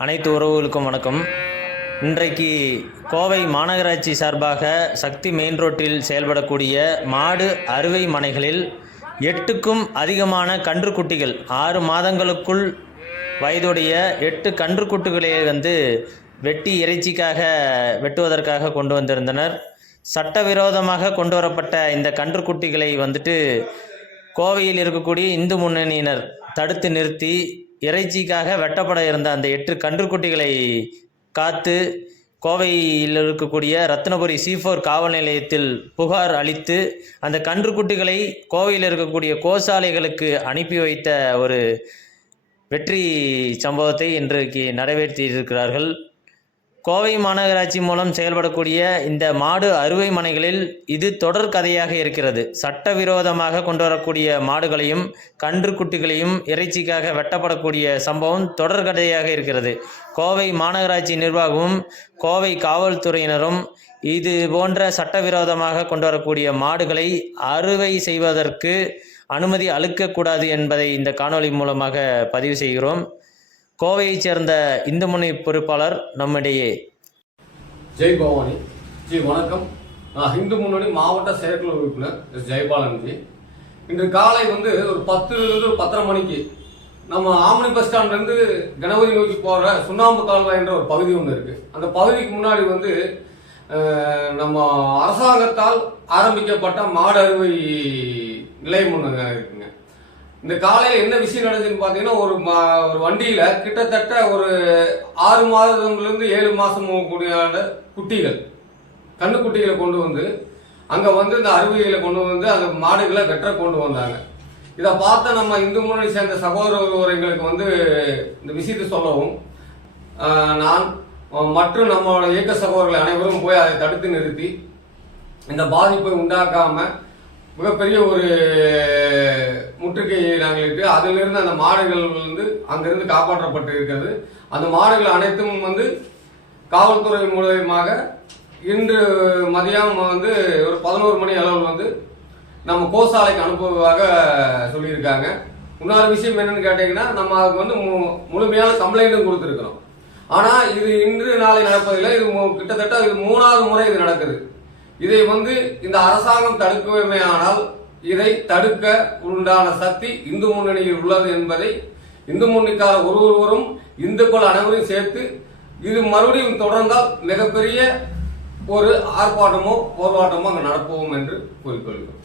அனைத்து உறவுகளுக்கும் வணக்கம். இன்றைக்கு கோவை மாநகராட்சி சார்பாக சக்தி மெயின் ரோட்டில் செயல்படக்கூடிய மாடு அறுவை மனைகளில் 8க்கும் அதிகமான கன்றுக்குட்டிகள் 6 மாதங்களுக்குள் வயதுடைய 8 கன்றுக்குட்டிகளை வெட்டி இறைச்சிக்காக வெட்டுவதற்காக கொண்டு வந்திருந்தனர். சட்டவிரோதமாக கொண்டு வரப்பட்ட இந்த கன்றுக்குட்டிகளை கோவையில் இருக்கக்கூடிய இந்து முன்னணியினர் தடுத்து நிறுத்தி இறைச்சிக்காக வெட்டப்பட இருந்த அந்த 8 கன்றுக்குட்டிகளை காத்து கோவையில் இருக்கக்கூடிய ரத்னபுரி C4 காவல் நிலையத்தில் புகார் அளித்து அந்த கன்றுக்குட்டிகளை கோவையில் இருக்கக்கூடிய கோசாலைகளுக்கு அனுப்பி வைத்த ஒரு வெற்றி சம்பவத்தை இன்றைக்கு நிறைவேற்றியிருக்கிறார்கள். கோவை மாநகராட்சி மூலம் செயல்படக்கூடிய இந்த மாடு அறுவை மனைகளில் இது தொடர் கதையாக இருக்கிறது. சட்டவிரோதமாக கொண்டு வரக்கூடிய மாடுகளையும் கன்றுக்குட்டிகளையும் இறைச்சிக்காக வெட்டப்படக்கூடிய சம்பவம் தொடர் கதையாக இருக்கிறது. கோவை மாநகராட்சி நிர்வாகமும் கோவை காவல்துறையினரும் இது போன்ற சட்டவிரோதமாக கொண்டு வரக்கூடிய மாடுகளை அறுவை செய்வதற்கு அனுமதி அளிக்கக்கூடாது என்பதை இந்த காணொளி மூலமாக பதிவு செய்கிறோம். கோவையைச் சேர்ந்த இந்து முன்னணி பொறுப்பாளர் நம்மிடையே. ஜெய் பவானி ஜி, வணக்கம். நான் இந்து முன்னணி மாவட்ட செயற்குழு உறுப்பினர் ஜெயபாலன் ஜி. இன்று காலை ஒரு 10 to 10:30 மணிக்கு நம்ம ஆமணி பஸ் ஸ்டாண்ட்லேருந்து கணபதி நோக்கி போகிற சுண்ணாம்பு கால்வாய் என்ற ஒரு பகுதி ஒன்று இருக்குது. அந்த பகுதிக்கு முன்னாடி நம்ம அரசாங்கத்தால் ஆரம்பிக்கப்பட்ட மாடு அறுவை நிலையம் ஒன்று இருக்குங்க. இந்த காலையில் என்ன விஷயம் நடந்துச்சுன்னு பார்த்தீங்கன்னா, ஒரு வண்டியில் கிட்டத்தட்ட ஒரு 6 மாதங்கள்லேருந்து 7 மாதம் கூடிய குட்டிகள் கண்ணுக்குட்டிகளை கொண்டு வந்து அங்கே இந்த அறுவைகளை கொண்டு வந்து அந்த மாடுகளை வெட்ட கொண்டு வந்தாங்க. இதை பார்த்த நம்ம இந்து முன்னணி சேர்ந்த சகோதரர்களுக்கு இந்த விஷயத்தை சொல்லவும் நான் மற்றும் நம்மளோட இயக்க சகோதரர்கள் அனைவரும் போய் அதை தடுத்து நிறுத்தி இந்த பாதிப்பை உண்டாக்காமல் மிகப்பெரிய ஒரு முற்றுகையை நாங்கள் இட்டு அதிலிருந்து அந்த மாடுகள் அங்கிருந்து காப்பாற்றப்பட்டு இருக்கிறது. அந்த மாடுகள் அனைத்தும் காவல்துறை மூலமாக இன்று மதியம் ஒரு 11 மணி அளவில் நம்ம கோசாலைக்கு அனுப்புவதாக சொல்லியிருக்காங்க. இன்னொரு விஷயம் என்னன்னு கேட்டீங்கன்னா, நம்ம அதுக்கு முழுமையான கம்ப்ளைண்ட்டும் கொடுத்துருக்கிறோம். ஆனால் இது இன்று நாளை நடப்பதில்லை. இது கிட்டத்தட்ட இது 3வது முறை இது நடக்குது. இதை இந்த அரசாங்கம் தடுக்கவே ஆனால் இதை தடுக்க உண்டான சக்தி இந்து முன்னணியில் உள்ளது என்பதை இந்து முன்னணிக்கார ஒருவரும் இந்துக்கள் அனைவரையும் சேர்த்து இது மறுபடியும் தொடர்ந்தால் மிகப்பெரிய ஒரு ஆர்ப்பாட்டமோ போராட்டமோ அங்கு நடப்போம் என்று கூறிக்கொள்கிறோம்.